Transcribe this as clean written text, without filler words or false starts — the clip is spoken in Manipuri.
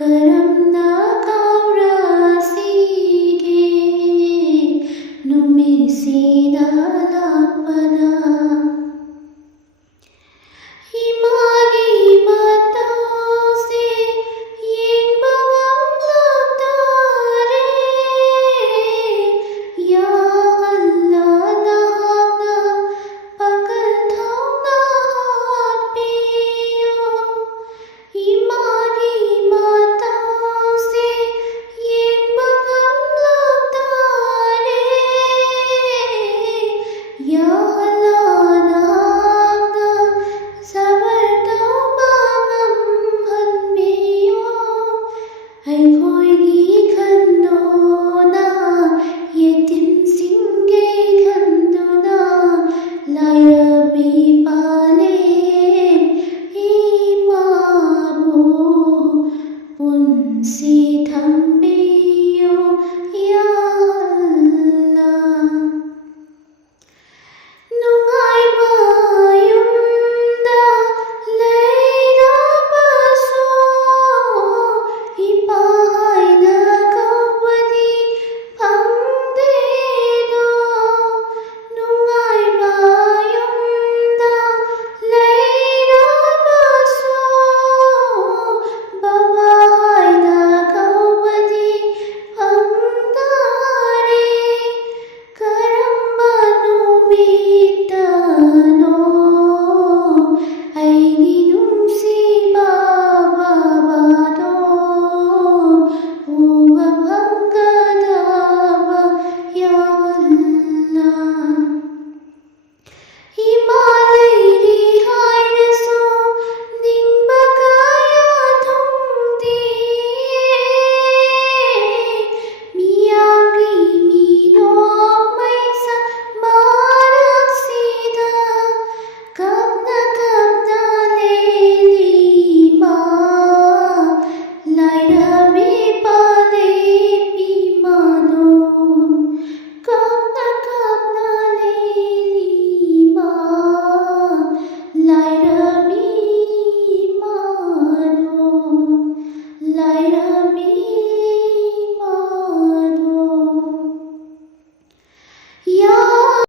ꯀꯔꯝꯅ ꯀꯥꯎꯔꯁꯤꯒꯦ ꯅꯨꯃꯤꯠꯁꯤꯗ ꯂꯥꯛꯄꯗ ꯏꯃꯥꯒꯤ ꯃꯇꯧꯁꯦ ꯌꯦꯡꯕ ꯉꯝꯂꯛꯇꯔꯦ ꯌꯥ ꯑꯜꯂꯥꯍ ꯅꯍꯥꯛꯅ ꯄꯥꯡꯒꯜ ꯊꯧꯅ ꯍꯥꯞꯄꯤꯌꯣ 이마기 마타세 옌바감락다레 야할라나나 사발다마감한비요 ꯑꯩꯈꯣꯏꯒꯤ ꯈꯟꯗꯨꯅ ꯌꯦꯇꯤꯝꯁꯤꯡꯒꯤ ꯈꯟꯗꯨꯅ ꯂꯥꯏꯔꯕꯤ ꯄꯥꯂꯦꯝ 이마부 본시 담비요 야 알라 누가이바 윰다 레이라바소 이바하이나 가와디 방데도 누가이바 윰다 레이라바소 바바하이나 가와디 방다레 karamba numitano aini nungsiba babado uba banggadaba ya Allah Himalaya hairaso ningba kaya thongdiye miyagi minok maisa maraksida kapna lelima lairabi palepimano kapna lelima lairabi mano lairabi